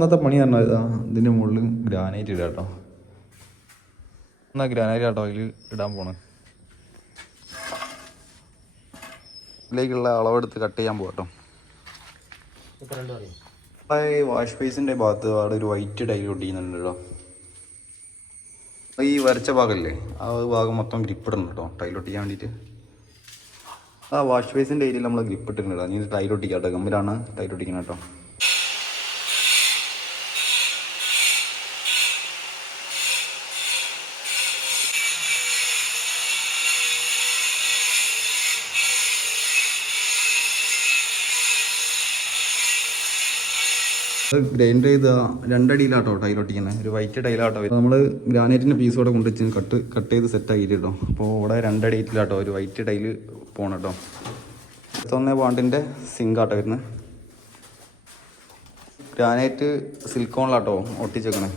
ഇന്നത്തെ പണി പറഞ്ഞാൽ ഇതിൻ്റെ മുകളിൽ ഗ്രാനൈറ്റ് ഇടാം കേട്ടോ. എന്നാൽ ഗ്രാനൈറ്റ് കേട്ടോ അതിൽ ഇടാൻ പോണ്. ഇതിലേക്കുള്ള അളവെടുത്ത് കട്ട് ചെയ്യാൻ പോകട്ടോ. വാഷ് ബേസിൻ്റെ ഭാഗത്ത് അവിടെ ഒരു വൈറ്റ് ടൈൽ ഒട്ടിക്കുന്നുണ്ട് കേട്ടോ. ഈ വരച്ച ഭാഗമല്ലേ, ആ ഭാഗം മൊത്തം ഗ്രിപ്പ് ഇടണം കേട്ടോ ടൈൽ ഒട്ടിക്കാൻ വേണ്ടിയിട്ട്. ആ വാഷ് ബേസിൻ്റെ ഏരിയയിൽ നമ്മൾ ഗ്രിപ്പ് ഇട്ടിട്ടുണ്ട് കേട്ടോ. നീ ടൈൽ ഒട്ടിക്കാം കേട്ടോ. ഗമ്മിലാണ് ടൈൽ ഒട്ടിക്കുന്നത് കേട്ടോ. ഗ്രൈൻഡ് ചെയ്ത 2 അടിയിലാട്ടോ ടൈൽ ഒട്ടിക്കുന്നത്. ഒരു വൈറ്റ് ടൈലാട്ടോ. നമ്മൾ ഗ്രാനൈറ്റിൻ്റെ പീസോടെ കൊണ്ടുവച്ച് കട്ട് ചെയ്ത് സെറ്റ് ആക്കിയിട്ട് കേട്ടോ. അപ്പോൾ ഇവിടെ 2 അടിയിലാട്ടോ ഒരു വൈറ്റ് ടൈല് പോകണം കേട്ടോ. 1 പൗണ്ടിൻ്റെ സിങ്കാട്ടോ വരുന്നത്. ഗ്രാനൈറ്റ് സിലിക്കോണിലാട്ടോ ഒട്ടിച്ചേക്കണേ.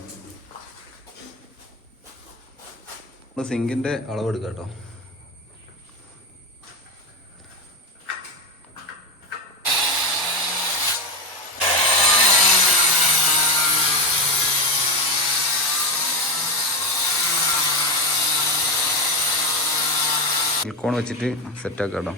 നമ്മൾ സിങ്കിൻ്റെ അളവെടുക്കാം കേട്ടോ. സിലിക്കോൺ വെച്ചിട്ട് സെറ്റാക്കാം കേട്ടോ.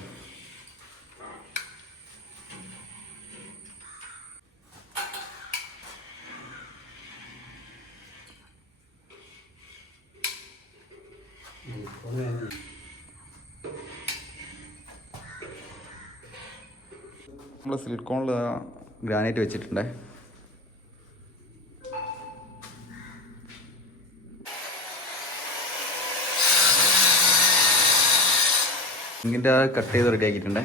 നമ്മൾ സിലിക്കോണിൽ ഗ്രാനൈറ്റ് വെച്ചിട്ടുണ്ടേ. ഇതിൻ്റെ കട്ട് ചെയ്ത് റെഡി ആക്കിയിട്ടുണ്ടേ.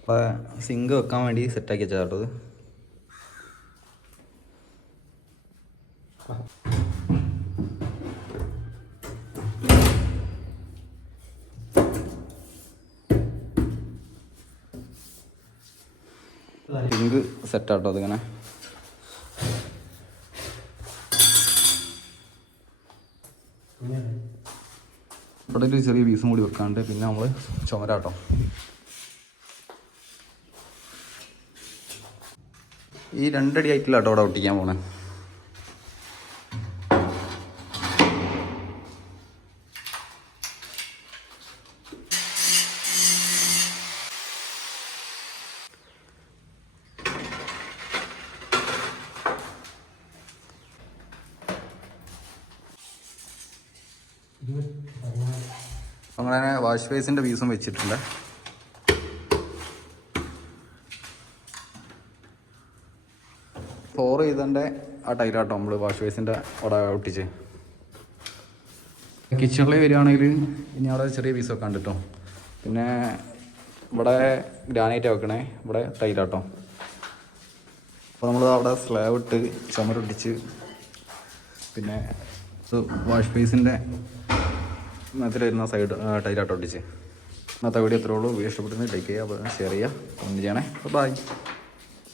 അപ്പോൾ സിങ്ക് വെക്കാൻ വേണ്ടി സെറ്റാക്കി വെച്ചാൽ കേട്ടോ. സിങ്ക് സെറ്റാട്ടോ അതിങ്ങനെ. ഇവിടെ ഒരു ചെറിയ പീസും കൂടി വെക്കാണ്ട് പിന്നെ നമ്മൾ ചുമരാട്ടോ. ഈ 2 അടി ആയിട്ടില്ലാട്ടോ അവിടെ ഒട്ടിക്കാൻ പോണേ. അങ്ങനെ വാഷ് ബേസിൻ്റെ പീസും വെച്ചിട്ടുണ്ട്. ഫ്ലോർ ചെയ്തതിൻ്റെ ആ ടൈലാട്ടോ നമ്മൾ വാഷ് ബേസിൻ്റെ അവിടെ ഒട്ടിച്ച്. കിച്ചണിൽ വരികയാണെങ്കിൽ ഇനി അവിടെ ചെറിയ പീസ് വെക്കാൻ കേട്ടോ. പിന്നെ ഇവിടെ ഗ്രാനൈറ്റ് വെക്കണേ, ഇവിടെ ടൈലാട്ടോ. അപ്പോൾ നമ്മൾ അവിടെ സ്ലാബ് ഇട്ട് ചുമരൊട്ടിച്ച് പിന്നെ വാഷ് ബേസിൻ്റെ അതിൽ വരുന്ന സൈഡ് ടൈലാട്ടോ ഒട്ടിച്ച്. ഇന്നത്തെ വീഡിയോ എത്രയുള്ളൂ. വീഡിയോ ഇഷ്ടപ്പെടുന്നത് ലൈക്ക് ചെയ്യുക, ഷെയർ ചെയ്യുക, കമൻറ്റ് ചെയ്യണേ. ബൈ.